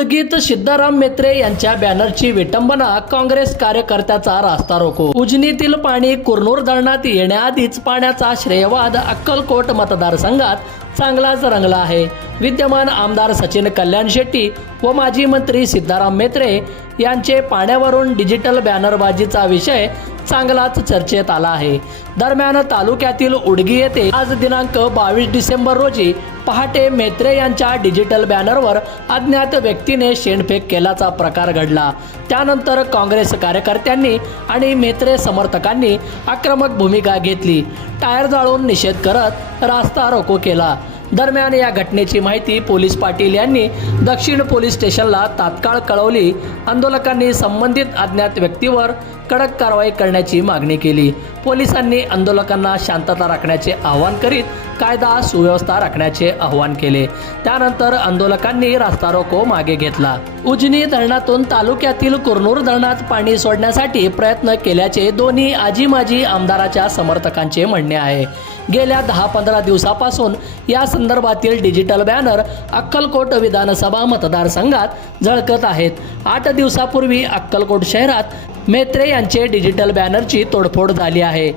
गीत सिद्धाराम मेत्रे यांच्या बॅनरची विटंबना काँग्रेस कार्यकर्त्याचा रास्ता रोको. उजनीतील पाणी कुरनूर धरणात येण्याआधीच पाण्याचा श्रेयवाद अक्कलकोट मतदारसंघात चांगलाच रंगला आहे. विद्यमान आमदार सचिन कल्याण शेट्टी व माजी मंत्री सिद्धाराम मेत्रे यांचे पाण्यावरून डिजिटल बॅनरबाजीचा विषय चांगलाच चर्चेत आला आहे. दरम्यान तालुक्यातील उडगी येथे आज दिनांक बावीस डिसेंबर रोजी पहाटे मेत्रे यांच्या डिजिटल बॅनरवर अज्ञात व्यक्तीने शेणफेक केल्याचा प्रकार घडला. त्यानंतर काँग्रेस कार्यकर्त्यांनी आणि मेत्रे समर्थकांनी आक्रमक भूमिका घेतली. टायर जाळून निषेध करत रास्ता रोको केला. दरम्यान या घटनेची माहिती पोलीस पाटील यांनी दक्षिण पोलीस स्टेशनला तात्काळ कळवली. आंदोलकांनी संबंधित अज्ञात व्यक्तीवर कडक कारवाई करण्याची मागणी केली. पोलिसांनी आंदोलकांना शांतता राखण्याचे आवाहन करीत कायदा सुव्यवस्था राखण्याचे आवाहन केले. त्यानंतर आंदोलकांनी रास्ता रोको मागे घेतला. उजनी धरणातून तालुक्यातील कुरनूर धरणात पाणी सोडण्यासाठी प्रयत्न केल्याचे दोन्ही आजी माजी आमदाराच्या समर्थकांचे म्हणणे आहे. गेल्या दहा पंधरा दिवसापासून या संदर्भातील डिजिटल बॅनर अक्कलकोट विधानसभा मतदारसंघात झळकत आहेत. आठ दिवसापूर्वी अक्कलकोट शहरात मेत्रे यांचे डिजिटल बॅनरची तोडफोड झाली आहे.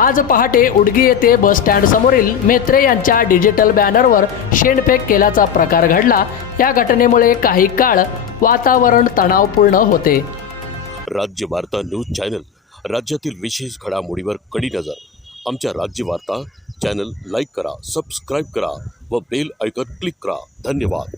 आज पहाटे उडगी येथे बस स्टँड समोरील मेत्रे यांच्या डिजिटल बॅनरवर शेणफेक केल्याचा प्रकार घडला. या घटनेमुळे काही काळ वातावरण तणावपूर्ण होते. राज्य वार्ता न्यूज चॅनल राज्यातील विशेष घडामोडीवर कडी नजर आमच्या राज्य वार्ता चॅनल लाईक करा सबस्क्राईब करा व बेल ऐकत क्लिक करा. धन्यवाद.